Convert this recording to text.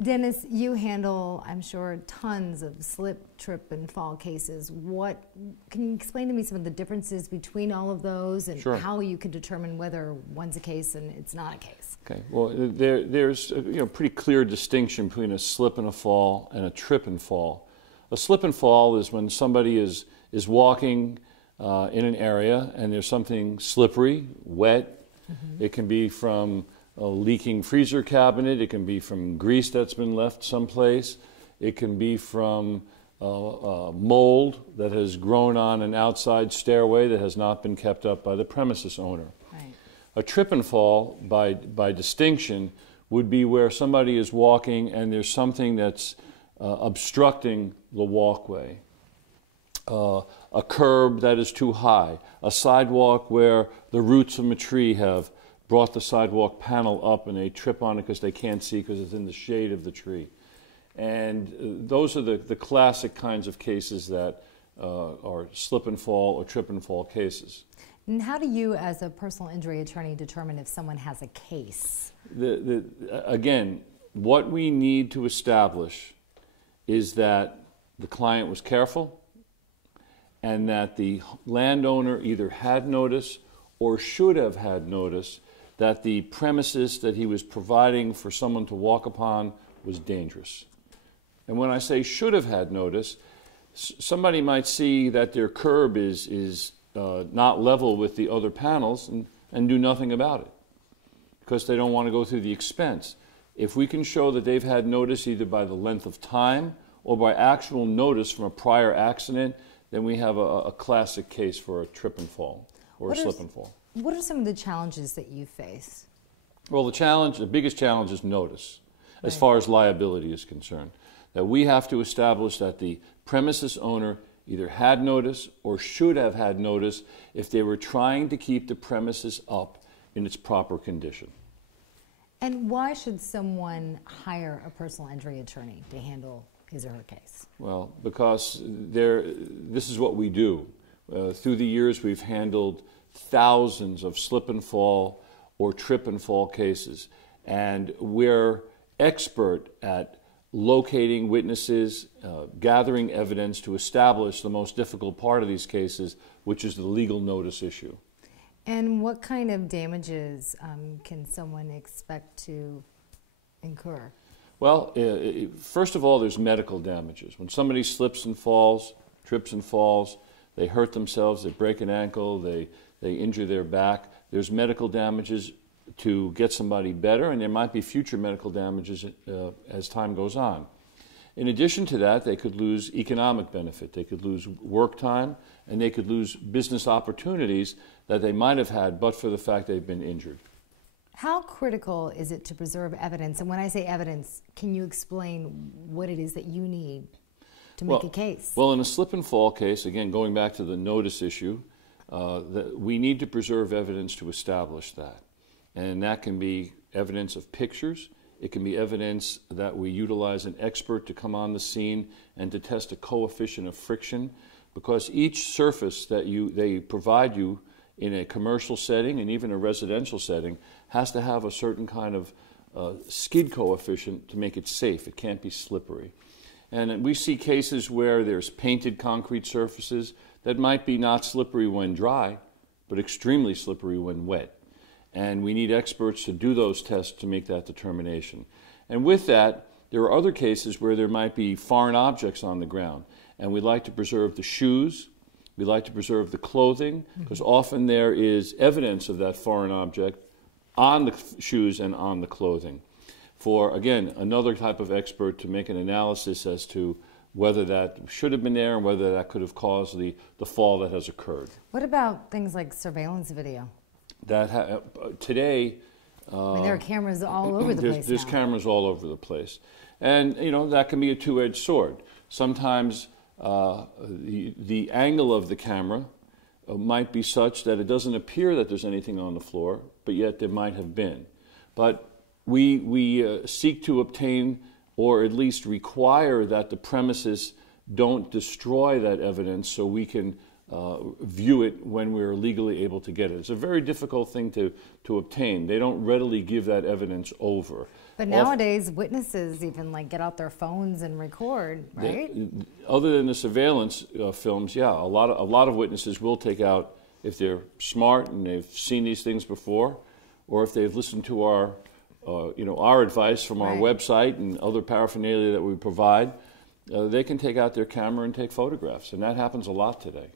Dennis, you handle, I'm sure, tons of slip, trip, and fall cases. Can you explain to me some of the differences between all of those and Sure. how you can determine whether one's a case and it's not a case? Okay. Well, there's a pretty clear distinction between a slip and a fall and a trip and fall. A slip and fall is when somebody is walking in an area and there's something slippery, wet. Mm-hmm. It can be from a leaking freezer cabinet. It can be from grease that's been left someplace. It can be from mold that has grown on an outside stairway that has not been kept up by the premises owner. Right. A trip and fall, by distinction, would be where somebody is walking and there's something that's obstructing the walkway. A curb that is too high. A sidewalk where the roots from a tree have brought the sidewalk panel up and they trip on it because they can't see because it's in the shade of the tree. And those are the classic kinds of cases that are slip and fall or trip and fall cases. And how do you, as a personal injury attorney, determine if someone has a case? Again, what we need to establish is that the client was careful and that the landowner either had notice or should have had notice that the premises that he was providing for someone to walk upon was dangerous. And when I say should have had notice, somebody might see that their curb is not level with the other panels and do nothing about it because they don't want to go through the expense. If we can show that they've had notice either by the length of time or by actual notice from a prior accident, then we have a classic case for a trip and fall or a slip and fall. What are some of the challenges that you face? Well, the biggest challenge is notice, as far as liability is concerned. That we have to establish that the premises owner either had notice or should have had notice if they were trying to keep the premises up in its proper condition. And why should someone hire a personal injury attorney to handle his or her case? Well, because this is what we do. Through the years, we've handled thousands of slip and fall or trip and fall cases, and we're expert at locating witnesses, gathering evidence to establish the most difficult part of these cases, which is the legal notice issue. And what kind of damages can someone expect to incur? Well, first of all, there's medical damages. When somebody slips and falls, trips and falls, they hurt themselves, they break an ankle, they injure their back, there's medical damages to get somebody better, and there might be future medical damages as time goes on. In addition to that, they could lose economic benefit, they could lose work time, and they could lose business opportunities that they might have had but for the fact they've been injured. How critical is it to preserve evidence? And when I say evidence, can you explain what it is that you need to make a case? Well, in a slip and fall case, again, going back to the notice issue, we need to preserve evidence to establish that. And that can be evidence of pictures. It can be evidence that we utilize an expert to come on the scene and to test a coefficient of friction, because each surface that they provide you in a commercial setting and even a residential setting has to have a certain kind of skid coefficient to make it safe. It can't be slippery. And we see cases where there's painted concrete surfaces that might be not slippery when dry, but extremely slippery when wet. And we need experts to do those tests to make that determination. And with that, there are other cases where there might be foreign objects on the ground, and we'd like to preserve the shoes, we like to preserve the clothing, because often there is evidence of that foreign object on the shoes and on the clothing. For, again, another type of expert to make an analysis as to whether that should have been there and whether that could have caused the fall that has occurred. What about things like surveillance video? Today, I mean, there are cameras all over the place There's now. cameras all over the place. And, you know, that can be a two-edged sword. Sometimes the angle of the camera might be such that it doesn't appear that there's anything on the floor, but yet there might have been. But we seek to obtain or at least require that the premises don't destroy that evidence so we can view it when we're legally able to get it. It's a very difficult thing to obtain. They don't readily give that evidence over. But nowadays, witnesses even like get out their phones and record, right? Other than the surveillance films, yeah, a lot of witnesses will take out, if they're smart and they've seen these things before, or if they've listened to our our advice from our website and other paraphernalia that we provide, they can take out their camera and take photographs, and that happens a lot today.